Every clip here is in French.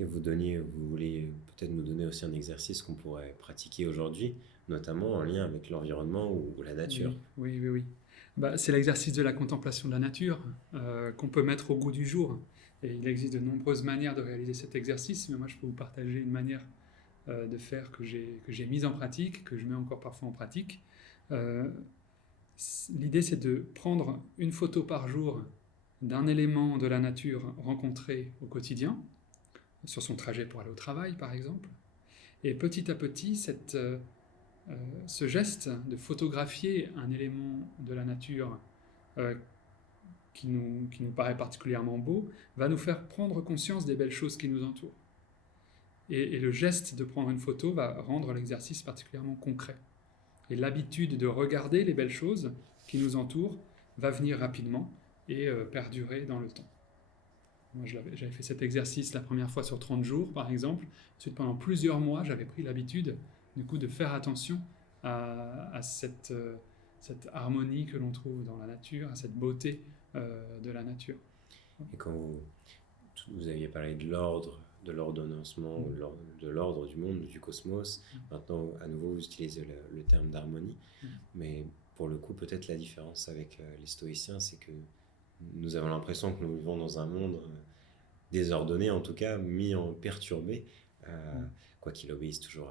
Et vous voulez peut-être nous donner aussi un exercice qu'on pourrait pratiquer aujourd'hui, notamment en lien avec l'environnement ou la nature. Oui. C'est l'exercice de la contemplation de la nature qu'on peut mettre au goût du jour. Et il existe de nombreuses manières de réaliser cet exercice, mais moi je peux vous partager une manière de faire que j'ai mise en pratique, que je mets encore parfois en pratique. Euh, L'idée c'est de prendre une photo par jour d'un élément de la nature rencontré au quotidien, sur son trajet pour aller au travail par exemple. Et petit à petit, ce geste de photographier un élément de la nature euh, qui nous paraît particulièrement beau va nous faire prendre conscience des belles choses qui nous entourent. Et le geste de prendre une photo va rendre l'exercice particulièrement concret. Et l'habitude de regarder les belles choses qui nous entourent va venir rapidement et perdurer dans le temps. Moi, j'avais fait cet exercice la première fois sur 30 jours, par exemple. Ensuite, pendant plusieurs mois, j'avais pris l'habitude, du coup, de faire attention à cette harmonie que l'on trouve dans la nature, à cette beauté de la nature. Et quand vous aviez parlé de l'ordonnancement, ou de l'ordre du monde, du cosmos, maintenant, à nouveau, vous utilisez le terme d'harmonie. Mais pour le coup, peut-être la différence avec les stoïciens, c'est que nous avons l'impression que nous vivons dans un monde désordonné, en tout cas, perturbé, quoi qu'il obéisse toujours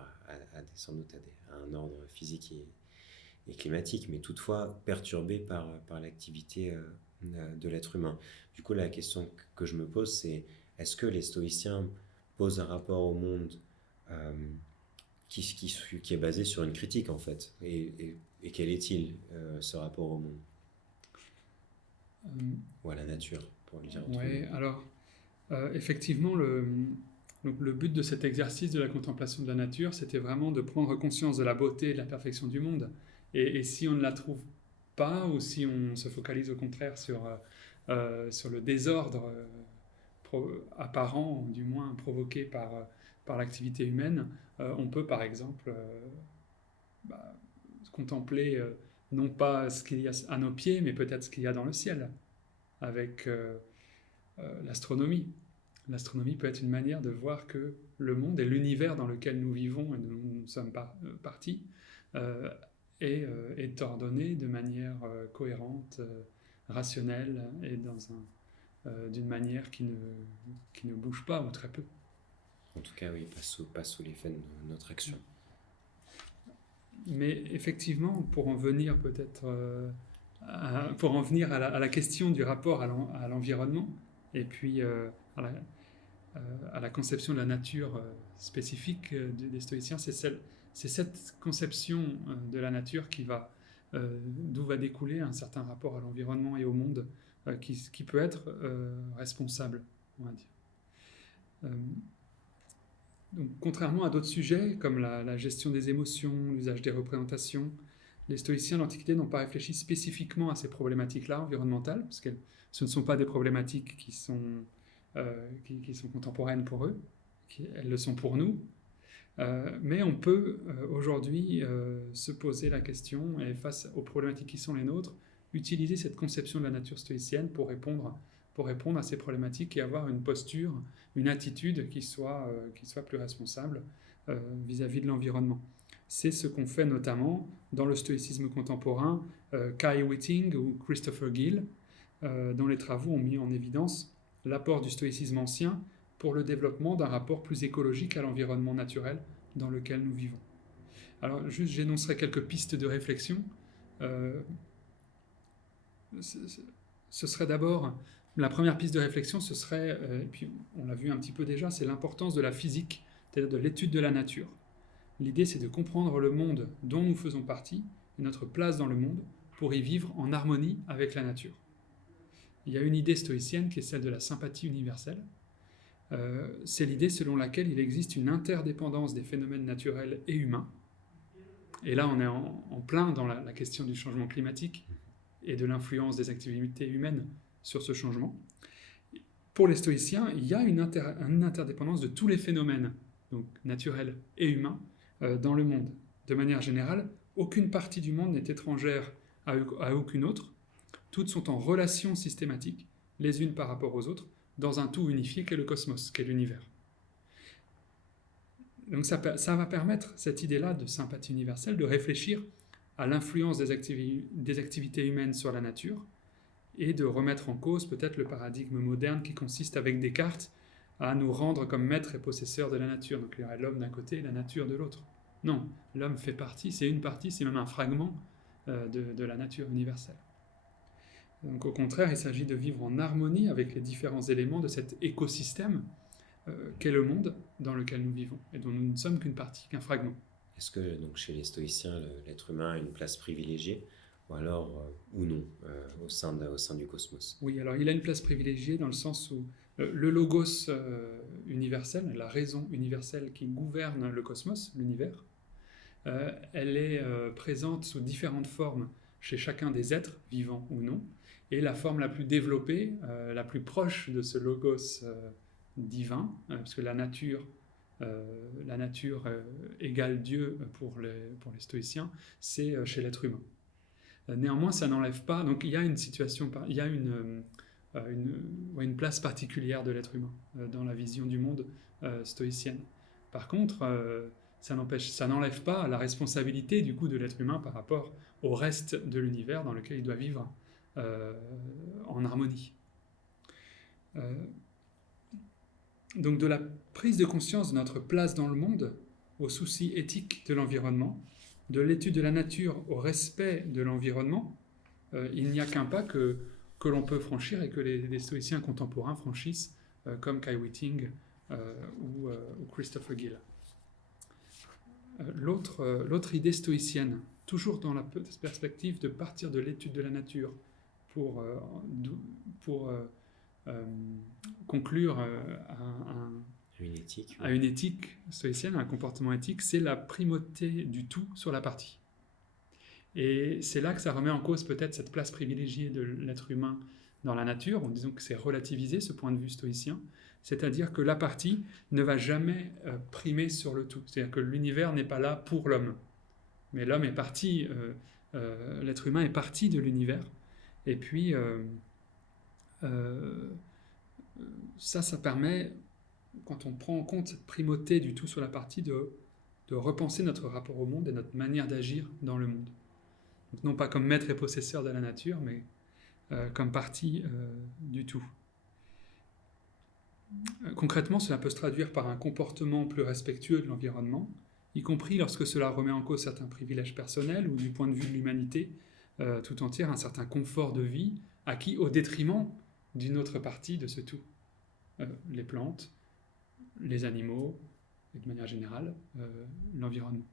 sans doute à un ordre physique et climatique, mais toutefois perturbé par l'activité de l'être humain. Du coup, la question que je me pose, c'est est-ce que les stoïciens posent un rapport au monde qui est basé sur une critique, en fait, et quel est-il, ce rapport au monde ou à la nature, pour le dire autrement? Oui, alors, effectivement, le but de cet exercice de la contemplation de la nature, c'était vraiment de prendre conscience de la beauté et de la perfection du monde. Et si on ne la trouve pas, ou si on se focalise au contraire sur le désordre apparent, du moins provoqué par l'activité humaine, on peut par exemple contempler non pas ce qu'il y a à nos pieds, mais peut-être ce qu'il y a dans le ciel, avec l'astronomie. L'astronomie peut être une manière de voir que le monde et l'univers dans lequel nous vivons et dont nous sommes partis est ordonné de manière cohérente, rationnelle et d'une manière qui ne bouge pas ou très peu. En tout cas, oui, pas sous l'effet de notre action. Mais effectivement, pour en venir peut-être à la question du rapport à l'environnement et puis à la conception de la nature spécifique des stoïciens, c'est cette conception de la nature d'où va découler un certain rapport à l'environnement et au monde qui peut être responsable, on va dire. Donc, contrairement à d'autres sujets comme la gestion des émotions, l'usage des représentations, les stoïciens de l'Antiquité n'ont pas réfléchi spécifiquement à ces problématiques-là environnementales, parce que ce ne sont pas des problématiques qui sont contemporaines pour eux, elles le sont pour nous. Mais on peut aujourd'hui se poser la question, et face aux problématiques qui sont les nôtres, utiliser cette conception de la nature stoïcienne pour répondre à ces problématiques et avoir une posture, une attitude qui soit plus responsable vis-à-vis de l'environnement. C'est ce qu'on fait notamment dans le stoïcisme contemporain, Kai Whitting ou Christopher Gill, dont les travaux ont mis en évidence l'apport du stoïcisme ancien pour le développement d'un rapport plus écologique à l'environnement naturel dans lequel nous vivons. Alors, juste, j'énoncerai quelques pistes de réflexion. Ce serait d'abord, la première piste de réflexion, ce serait, et puis on l'a vu un petit peu déjà, c'est l'importance de la physique, c'est-à-dire de l'étude de la nature. L'idée, c'est de comprendre le monde dont nous faisons partie et notre place dans le monde pour y vivre en harmonie avec la nature. Il y a une idée stoïcienne qui est celle de la sympathie universelle. C'est l'idée selon laquelle il existe une interdépendance des phénomènes naturels et humains. Et là, on est en plein dans la question du changement climatique et de l'influence des activités humaines sur ce changement. Pour les stoïciens, il y a une interdépendance de tous les phénomènes, donc naturels et humains, dans le monde. De manière générale, aucune partie du monde n'est étrangère à aucune autre. Toutes sont en relation systématique, les unes par rapport aux autres, dans un tout unifié qu'est le cosmos, qu'est l'univers. Donc ça va permettre, cette idée-là de sympathie universelle, de réfléchir à l'influence des activités humaines sur la nature et de remettre en cause peut-être le paradigme moderne qui consiste avec Descartes à nous rendre comme maîtres et possesseurs de la nature. Donc il y aurait l'homme d'un côté et la nature de l'autre. Non, l'homme fait partie, c'est une partie, c'est même un fragment de la nature universelle. Donc au contraire, il s'agit de vivre en harmonie avec les différents éléments de cet écosystème qu'est le monde dans lequel nous vivons et dont nous ne sommes qu'une partie, qu'un fragment. Est-ce que donc, chez les stoïciens, l'être humain a une place privilégiée ou alors ou non au sein du cosmos? Oui, alors il a une place privilégiée dans le sens où le logos universel, la raison universelle qui gouverne le cosmos, l'univers, elle est présente sous différentes formes chez chacun des êtres, vivants ou non, et la forme la plus développée, la plus proche de ce logos divin, parce que la nature égale Dieu pour les stoïciens, c'est chez l'être humain. Néanmoins, ça n'enlève pas, donc il y a une situation, il y a une place particulière de l'être humain dans la vision du monde stoïcienne. Par contre, ça n'enlève pas la responsabilité du coup de l'être humain par rapport au reste de l'univers dans lequel il doit vivre en harmonie. Donc de la prise de conscience de notre place dans le monde au souci éthique de l'environnement, de l'étude de la nature au respect de l'environnement, il n'y a qu'un pas que l'on peut franchir et que les stoïciens contemporains franchissent, comme Kai Witting ou Christopher Gill. L'autre idée stoïcienne, toujours dans la perspective de partir de l'étude de la nature pour conclure à une éthique stoïcienne, un comportement éthique, c'est la primauté du tout sur la partie. Et c'est là que ça remet en cause peut-être cette place privilégiée de l'être humain dans la nature, en disant que c'est relativisé ce point de vue stoïcien, c'est-à-dire que la partie ne va jamais primer sur le tout, c'est-à-dire que l'univers n'est pas là pour l'homme, mais l'homme est parti, l'être humain est parti de l'univers, et puis ça permet, quand on prend en compte cette primauté du tout sur la partie, de repenser notre rapport au monde et notre manière d'agir dans le monde. Donc non pas comme maître et possesseur de la nature, mais comme partie du tout. Concrètement, cela peut se traduire par un comportement plus respectueux de l'environnement, y compris lorsque cela remet en cause certains privilèges personnels ou du point de vue de l'humanité tout entière, un certain confort de vie acquis au détriment d'une autre partie de ce tout. Les plantes, les animaux, et de manière générale, l'environnement.